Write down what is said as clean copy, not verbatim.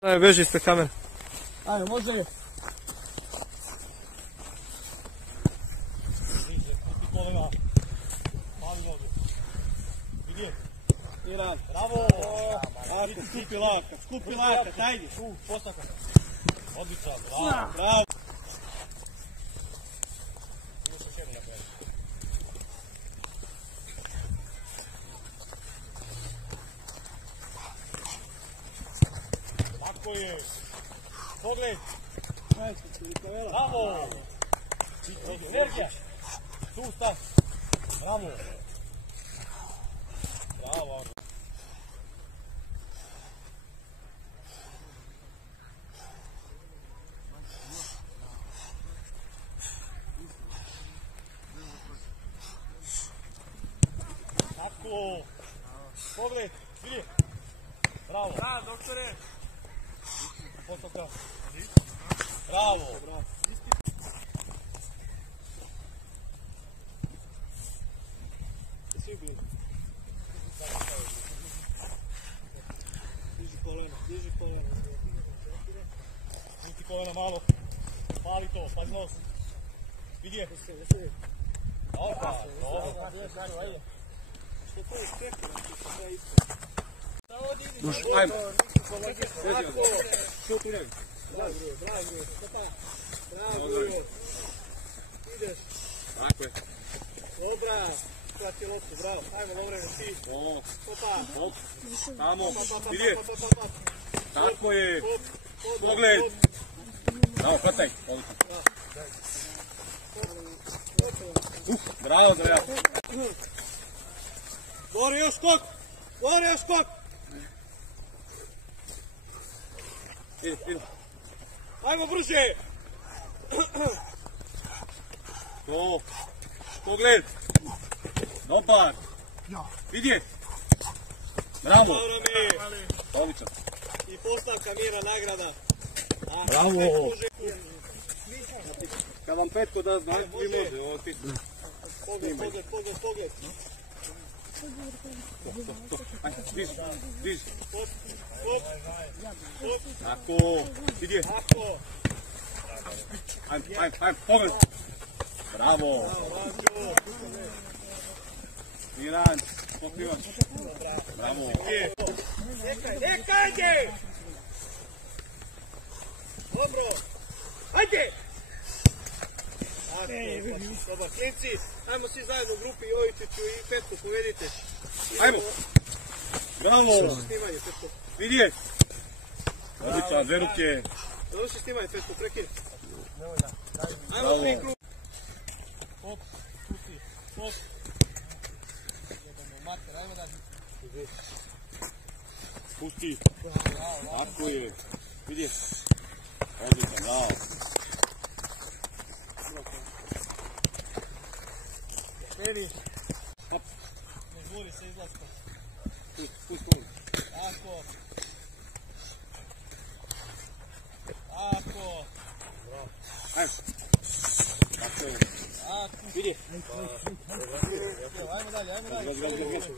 Ajde, beži ispred kamere. Ajde, može. Iran, bravo! Skupi laka, ajde. Postaka. Odlično, bravo. Bravo. Tako je. Pogled. Bravo. Energija. Sustav. Bravo. Bravo. Tako. Pogled. Vidi. Bravo. Bravo, doktore. Postavka. Bravo. Diži kolena. Pusti kolena malo. Pali to, pazi nos. Vidi je. Opa, dobro. Što to je čekaj, što je isto. Duš, ajmo. Bravo, ideš. Tako je. Dobra, hvati loptu, bravo. Ajmo, dobro, ti. Opa. Tamo, vidi. Tako je. Pogled. Bravo, hvataj. Bravo, Zdravlja. Gore još skok. Idi. Ajmo brže. To. Pogled. Dobar. Vidi. Bravo. Odlično. I postavka mira, nagrada. Bravo. Kad vam Petko da znak, vi može. Pogled. Ajde, diži. Hop. Tako. Vidi. Tako. Ajde, pogled. Bravo. Iran, pokrivač. Bravo. Neka ide! Dobro. Ajde! Dobar, klinci, ajmo svi zajedno u grupi Jovičiću i Petku, povedite. Ajmo. Bravo. Snimanje, Petko. Vidi je. Odlično, dve ruke. Završi snimanje, Petko, prekini. Bravo. Ajmo svi grupi. Hop, pusti, hop. Ajmo da. Pusti. Tako je. Vidi je. Odlično, bravo. Kreni. Ne žuri se izlaskom. Pusti. Tako. Ajmo. Tako je. Tako. Vidi. Ajmo dalje. Gazi.